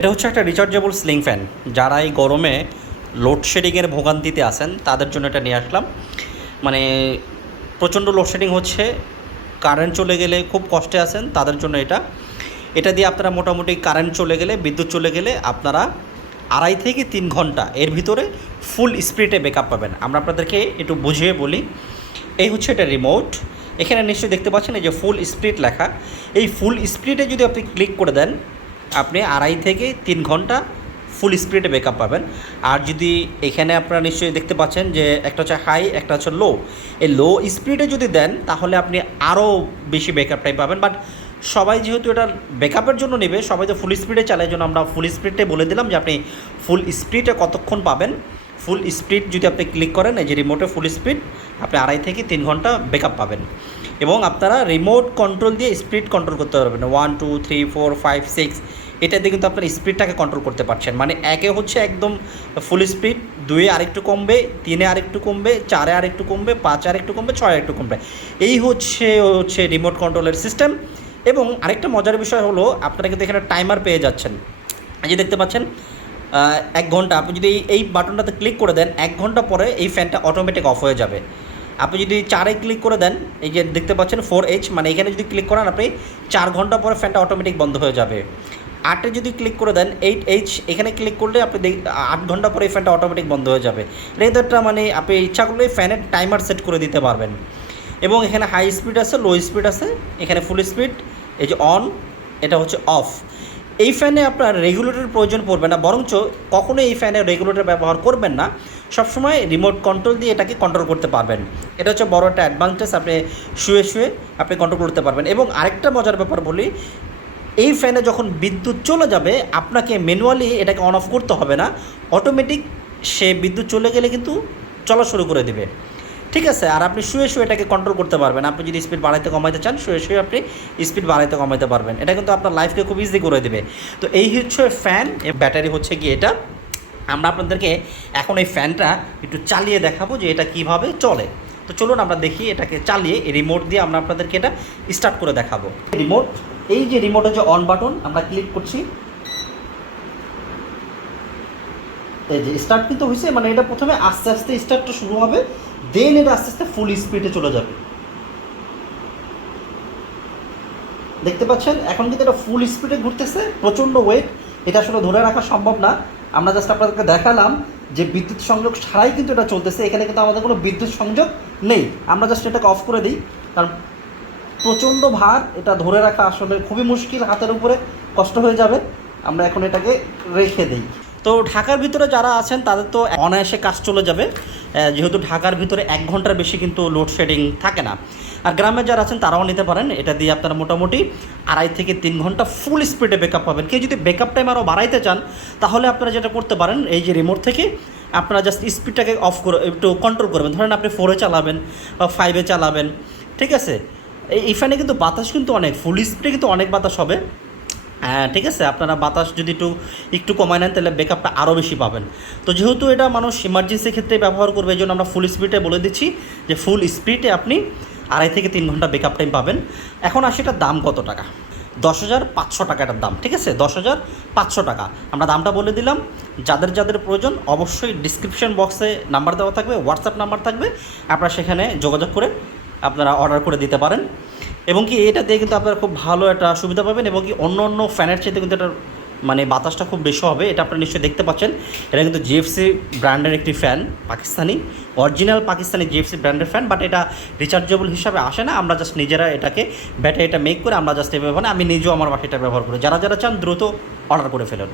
এটা হচ্ছে একটা রিচার্জেবল স্লিং ফ্যান যারা এই গরমে লোডশেডিংয়ের ভোগান্তিতে আসেন তাদের জন্য এটা নিয়ে আসলাম। মানে প্রচণ্ড লোডশেডিং হচ্ছে কারেন্ট চলে গেলে খুব কষ্টে আসেন তাদের জন্য এটা। এটা দিয়ে আপনারা মোটামুটি কারেন্ট চলে গেলে, বিদ্যুৎ চলে গেলে আপনারা আড়াই থেকে তিন ঘণ্টা এর ভিতরে ফুল স্পিডে ব্যাকআপ পাবেন। আমরা আপনাদেরকে একটু বুঝিয়ে বলি। এই হচ্ছে এটা রিমোট এখানে নিশ্চয়ই দেখতে পাচ্ছেন, এই যে ফুল স্পিড লেখা। এই ফুল স্পিডে যদি আপনি ক্লিক করে দেন আপনি আড়াই থেকে তিন ঘণ্টা ফুল স্পিডে ব্যাকআপ পাবেন। আর যদি এখানে আপনারা নিশ্চয়ই দেখতে পাচ্ছেন যে একটা হচ্ছে হাই একটা হচ্ছে লো এই লো স্পিডে যদি দেন, তাহলে আপনি আরও বেশি ব্যাকআপ টাইম পাবেন। বাট সবাই যেহেতু এটা ব্যাকআপের জন্য নেবে, সবাই তো ফুল স্পিডে চালায় জন্য আমরা ফুল স্পিডে বলে দিলাম যে আপনি ফুল স্পিডে কতক্ষণ পাবেন। ফুল স্পিড যদি আপনি ক্লিক করেন, এই যে রিমোটে ফুল স্পিড আপনি আড়াই থেকে তিন ঘণ্টা ব্যাকআপ পাবেন। এবং আপনারা রিমোট কন্ট্রোল দিয়ে স্পিড কন্ট্রোল করতে পারবেন। One two three four five six এটা দিয়ে কিন্তু আপনার স্পিডটাকে কন্ট্রোল করতে পারছেন। মানে একে হচ্ছে একদম ফুল স্পিড দুয়ে আরেকটু কমবে, তিনে আরেকটু কমবে, চারে আরেকটু কমবে, পাঁচে আরেকটু কমবে, ছয় আরেকটু কমবে। এই হচ্ছে হচ্ছে রিমোট কন্ট্রোলের সিস্টেম এবং আরেকটা মজার বিষয় হলো, আপনারা কিন্তু এখানে টাইমার পেয়ে যাচ্ছেন। এই যে দেখতে পাচ্ছেন এক ঘণ্টা, আপনি যদি এই- বাটনটাতে ক্লিক করে দেন, এক ঘণ্টা পরে এই ফ্যানটা অটোমেটিক অফ হয়ে যাবে। আপনি যদি চারে ক্লিক করে দেন, এই যে দেখতে পাচ্ছেন ফোর এইচ মানে এখানে যদি ক্লিক করেন আপনি চার ঘণ্টা পরে ফ্যানটা অটোমেটিক বন্ধ হয়ে যাবে। আটে যদি ক্লিক করে দেন এইট এইচ এখানে ক্লিক করলে আপনি দেখ- আট ঘণ্টা পরে এই ফ্যানটা অটোমেটিক বন্ধ হয়ে যাবে। রেদারটা মানে আপনি ইচ্ছা করলে ফ্যানের টাইমার সেট করে দিতে পারবেন। এবং এখানে হাই স্পিড আছে লো স্পিড আছে, এখানে ফুল স্পিড এই যে অন এটা হচ্ছে অফ এই ফ্যানে আপনার রেগুলেটর প্রয়োজন পড়বে না, বরঞ্চ কখনোই এই ফ্যানে রেগুলেটর ব্যবহার করবেন না। সবসময় রিমোট কন্ট্রোল দিয়ে এটাকে কন্ট্রোল করতে পারবেন। এটা হচ্ছে বড় একটা অ্যাডভান্টেজ আপনি শুয়ে শুয়ে আপনি কন্ট্রোল করতে পারবেন। এবং আরেকটা মজার ব্যাপার বলি, এই ফ্যানে যখন বিদ্যুৎ চলে যাবে, আপনাকে ম্যানুয়ালি এটাকে অন অফ করতে হবে না। অটোমেটিক সে বিদ্যুৎ চলে গেলে কিন্তু চলা শুরু করে দেবে। ঠিক আছে, আর আপনি শুয়ে শুয়ে এটাকে কন্ট্রোল করতে পারবেন। আপনি যদি স্পিড বাড়াইতে কমাইতে চান, শুয়ে শুয়ে আপনি স্পিড বাড়াইতে কমাইতে পারবেন। এটা কিন্তু আপনার লাইফকে খুব ইজি করে দেবে। তো এই হচ্ছে ফ্যান ব্যাটারি হচ্ছে কি এটা। আমরা আপনাদেরকে এখন এই ফ্যানটা একটু চালিয়ে দেখাবো যে এটা কীভাবে চলে। তো চলুন আমরা দেখি এটাকে চালিয়ে, এই রিমোট দিয়ে আমরা আপনাদেরকে এটা স্টার্ট করে দেখাবো। রিমোট এই যে রিমোট যে অন বাটন আমরা ক্লিক করছি। এই যে স্টার্ট কিন্তু হয়েছে মানে এটা প্রথমে আস্তে আস্তে স্টার্টটা শুরু হবে দেন এটা আস্তে আস্তে ফুল স্পিডে চলে যাবে। দেখতে পাচ্ছেন? এখন কিন্তু এটা ফুল স্পিডে ঘুরতেছে, প্রচণ্ড ওয়েট এটা আসলে ধরে রাখা সম্ভব না। আমরা জাস্ট আপনাদেরকে দেখালাম যে বিদ্যুৎ সংযোগ ছাড়াই কিন্তু এটা চলতেছে। এখানে কিন্তু আমাদের কোনো বিদ্যুৎ সংযোগ নেই। আমরা জাস্ট এটাকে অফ করে দিই। কারণ প্রচণ্ড ভার, এটা ধরে রাখা আসলে খুবই মুশকিল, হাতের উপরে কষ্ট হয়ে যাবে। আমরা এখন এটাকে রেখে দিই। তো ঢাকার ভিতরে যারা আছেন, তাদের তো অনায়াসে কাজ চলে যাবে। যেহেতু ঢাকার ভিতরে এক ঘণ্টার বেশি কিন্তু লোডশেডিং থাকে না। আর গ্রামে যারা আছেন, তারাও নিতে পারেন। এটা দিয়ে আপনারা মোটামুটি আড়াই থেকে তিন ঘণ্টা ফুল স্পিডে ব্যাকআপ পাবেন। কেউ যদি ব্যাকআপ টাইম আরও বাড়াইতে চান, তাহলে আপনারা যেটা করতে পারেন, এই যে রিমোট থেকে আপনারা জাস্ট স্পিডটাকে অফ করে, একটু কন্ট্রোল করবেন। ধরেন আপনি ফোরে চালাবেন বা ফাইভে চালাবেন, ঠিক আছে? এই ফ্যানে কিন্তু বাতাস কিন্তু অনেক ফুল স্পিডে কিন্তু অনেক বাতাস হবে। ঠিক আছে। আপনারা বাতাস যদি একটু একটু কমায় নেন, তাহলে ব্যাকআপটা আরও বেশি পাবেন। তো যেহেতু এটা মানুষ ইমার্জেন্সি ক্ষেত্রে ব্যবহার করবে, এই জন্য আমরা ফুল স্পিডে বলে দিচ্ছি যে ফুল স্পিডে আপনি আড়াই থেকে তিন ঘণ্টা ব্যাকআপ টাইম পাবেন। এখন আসি এটার দাম কত টাকা? দশ হাজার পাঁচশো টাকা এটার দাম, ঠিক আছে? দশ হাজার পাঁচশো টাকা। আমরা দামটা বলে দিলাম। যাদের যাদের প্রয়োজন, অবশ্যই ডিসক্রিপশন বক্সে নাম্বার দেওয়া থাকবে হোয়াটসঅ্যাপ নাম্বার থাকবে। আপনারা সেখানে যোগাযোগ করে আপনারা অর্ডার করে দিতে পারেন। এবং কি এটা দিয়ে কিন্তু আপনারা খুব ভালো একটা সুবিধা পাবেন এবং কি অন্য অন্য ফ্যানের চাইতে কিন্তু এটার মানে বাতাসটা খুব বেশি হবে, এটা আপনারা নিশ্চয়ই দেখতে পাচ্ছেন। এটা কিন্তু জিএফসি ব্র্যান্ডের একটি fan, Pakistani. Original Pakistani GFC ব্র্যান্ডের ফ্যান, বাট এটা রিচার্জেবল হিসাবে আসে না। আমরা জাস্ট নিজেরা এটাকে ব্যাটারিটা মেক করে আমরা জাস্ট এভাবে আমি নিজেও আমার বাসাটা ব্যবহার করি। যারা যারা চান দ্রুত অর্ডার করে ফেলুন।